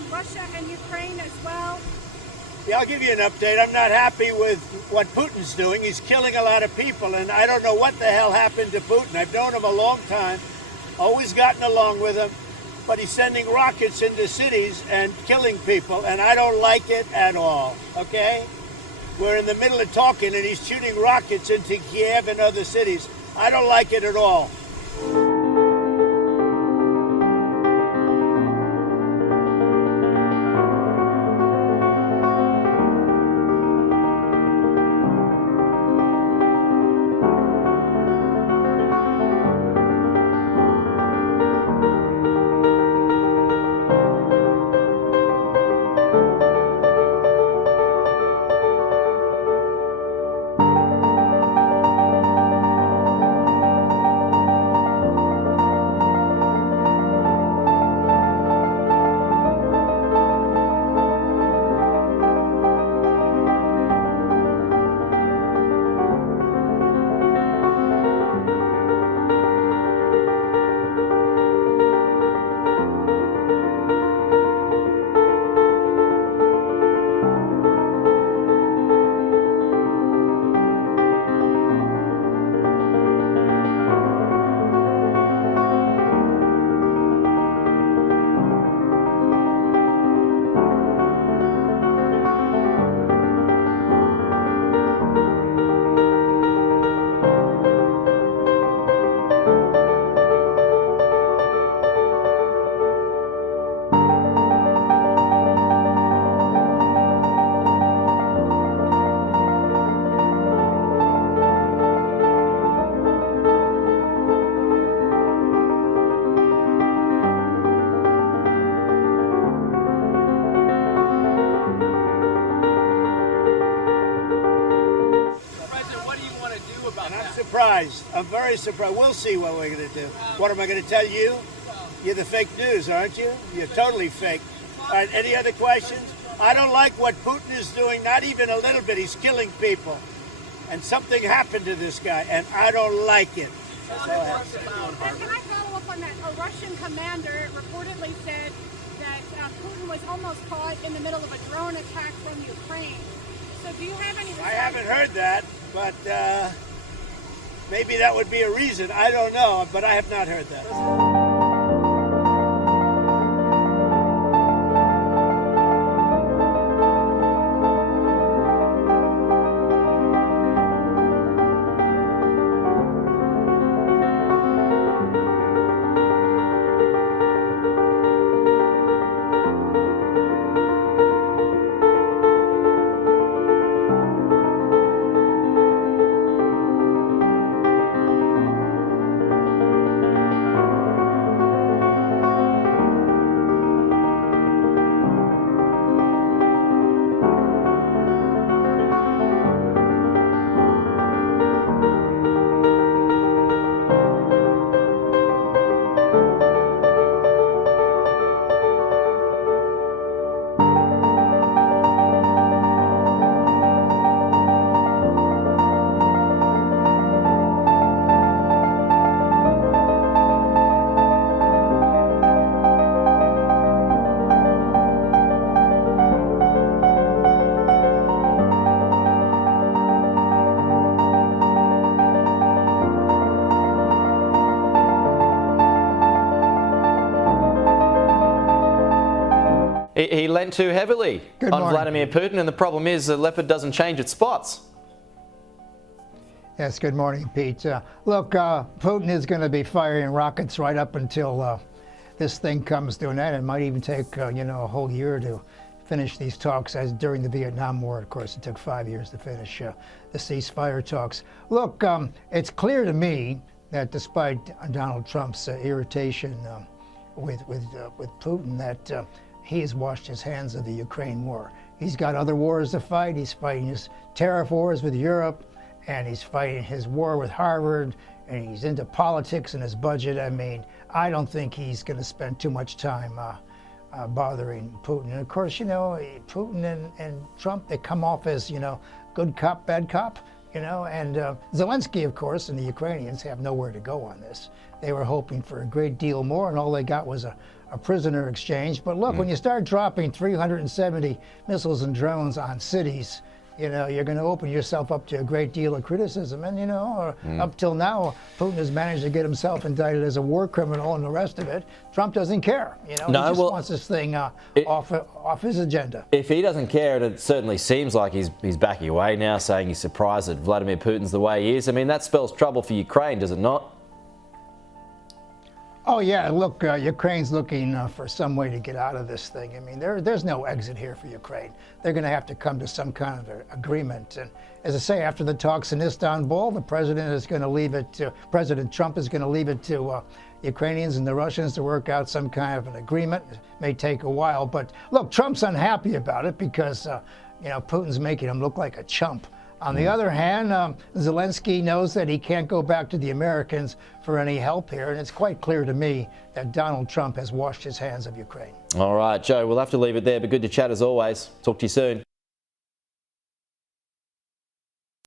on Russia and Ukraine as well? Yeah, I'll give you an update. I'm not happy with what Putin's doing. He's killing a lot of people, and I don't know what the hell happened to Putin. I've known him a long time, always gotten along with him, but he's sending rockets into cities and killing people, and I don't like it at all, okay? We're in the middle of talking, and he's shooting rockets into Kyiv and other cities. I don't like it at all. Surprised. I'm very surprised. We'll see what we're going to do. What am I going to tell you? You're the fake news, aren't you? You're totally fake. All right, any other questions? I don't like what Putin is doing, not even a little bit. He's killing people. And something happened to this guy, and I don't like it. That's all I have to say. And can I follow up on that? A Russian commander reportedly said that Putin was almost caught in the middle of a drone attack from Ukraine. So do you have any... I haven't heard that, but... maybe that would be a reason. I don't know, but I have not heard that. He lent too heavily on Vladimir Putin, and the problem is the leopard doesn't change its spots. Yes, good morning, Pete. Look, Putin is going to be firing rockets right up until this thing comes to an end. It might even take, a whole year to finish these talks, as during the Vietnam War, of course, it took 5 years to finish the ceasefire talks. Look, it's clear to me that despite Donald Trump's irritation with Putin, that he has washed his hands of the Ukraine war. He's got other wars to fight. He's fighting his tariff wars with Europe, and he's fighting his war with Harvard, and he's into politics and his budget. I mean, I don't think he's going to spend too much time bothering Putin. And of course, Putin and Trump, they come off as, good cop, bad cop. you know. And Zelensky, of course, and the Ukrainians have nowhere to go on this. They were hoping for a great deal more, and all they got was a prisoner exchange. But look, when you start dropping 370 missiles and drones on cities, you know, you're going to open yourself up to a great deal of criticism. And, you know, up till now, Putin has managed to get himself indicted as a war criminal and the rest of it. Trump doesn't care. You know, he just wants this thing off his agenda. If he doesn't care, it certainly seems like he's backing away now, saying he's surprised that Vladimir Putin's the way he is. I mean, that spells trouble for Ukraine, does it not? Oh, yeah, look, Ukraine's looking for some way to get out of this thing. I mean, there's no exit here for Ukraine. They're going to have to come to some kind of agreement. And as I say, after the talks in Istanbul, the president is going to leave it to, President Trump is going to leave it to Ukrainians and the Russians to work out some kind of an agreement. It may take a while, but look, Trump's unhappy about it because, you know, Putin's making him look like a chump. On the other hand, Zelensky knows that he can't go back to the Americans for any help here, and it's quite clear to me that Donald Trump has washed his hands of Ukraine. All right, Joe, we'll have to leave it there, but good to chat as always. Talk to you soon.